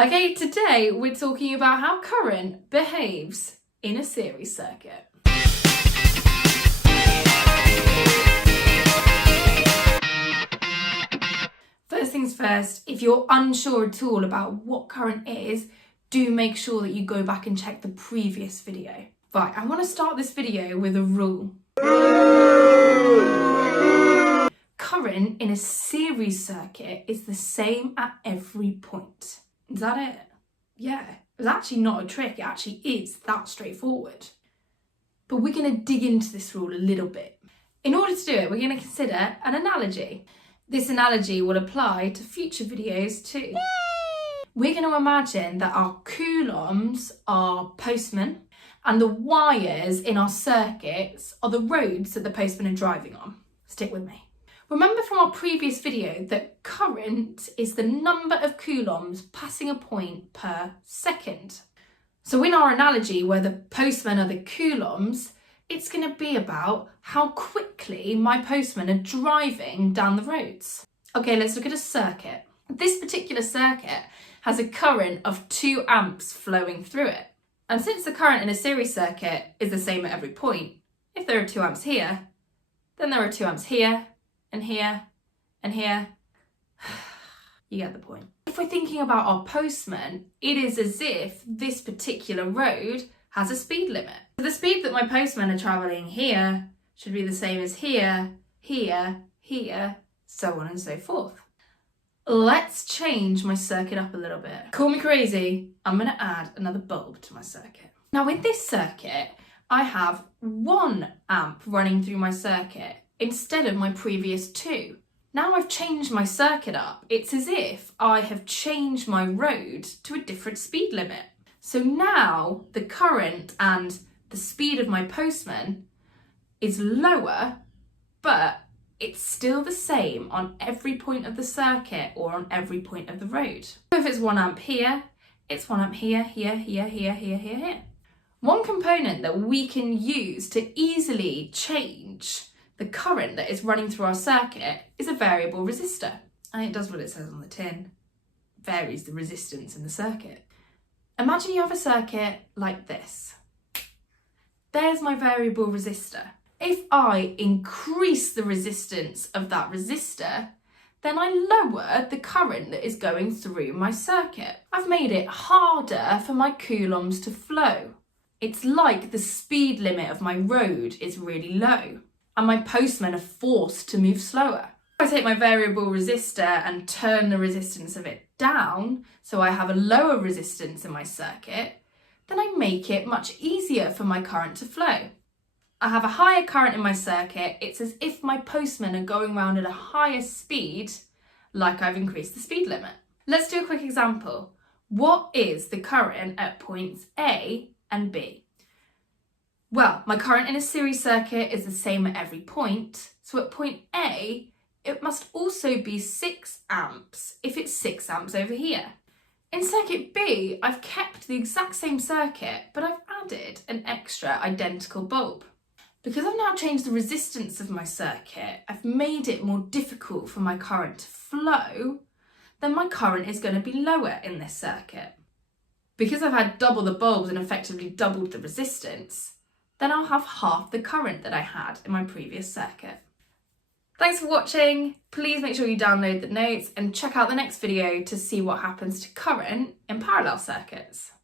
Okay, today we're talking about how current behaves in a series circuit. First things first, if you're unsure at all about what current is, do make sure that you go back and check the previous video. Right, I want to start this video with a rule. Current in a series circuit is the same at every point. Is that it? Yeah, it's actually not a trick, it actually is that straightforward. But we're going to dig into this rule a little bit. In order to do it, we're going to consider an analogy. This analogy will apply to future videos too. We're going to imagine that our coulombs are postmen and the wires in our circuits are the roads that the postmen are driving on. Stick with me. Remember from our previous video that current is the number of coulombs passing a point per second. So in our analogy where the postmen are the coulombs, it's going to be about how quickly my postmen are driving down the roads. Okay, let's look at a circuit. This particular circuit has a current of 2 amps flowing through it. And since the current in a series circuit is the same at every point, if there are 2 amps here, then there are 2 amps here, and here, and here. You get the point. If we're thinking about our postman, it is as if this particular road has a speed limit. So the speed that my postmen are travelling here should be the same as here, here, here, so on and so forth. Let's change my circuit up a little bit. Call me crazy, I'm going to add another bulb to my circuit. Now in this circuit, I have 1 amp running through my circuit instead of my previous 2. Now I've changed my circuit up, it's as if I have changed my road to a different speed limit. So now the current and the speed of my postman is lower, but it's still the same on every point of the circuit or on every point of the road. So if it's 1 amp here, it's 1 amp here, here, here, here, here, here, here. One component that we can use to easily change the current that is running through our circuit is a variable resistor. And it does what it says on the tin. Varies the resistance in the circuit. Imagine you have a circuit like this. There's my variable resistor. If I increase the resistance of that resistor, then I lower the current that is going through my circuit. I've made it harder for my coulombs to flow. It's like the speed limit of my road is really low, and my postmen are forced to move slower. If I take my variable resistor and turn the resistance of it down, so I have a lower resistance in my circuit, then I make it much easier for my current to flow. I have a higher current in my circuit, it's as if my postmen are going around at a higher speed, like I've increased the speed limit. Let's do a quick example. What is the current at points A and B? Well, my current in a series circuit is the same at every point, so at point A, it must also be 6 amps if it's 6 amps over here. In circuit B, I've kept the exact same circuit, but I've added an extra identical bulb. Because I've now changed the resistance of my circuit, I've made it more difficult for my current to flow, then my current is going to be lower in this circuit. Because I've had double the bulbs and effectively doubled the resistance, then I'll have half the current that I had in my previous circuit. Thanks for watching. Please make sure you download the notes and check out the next video to see what happens to current in parallel circuits.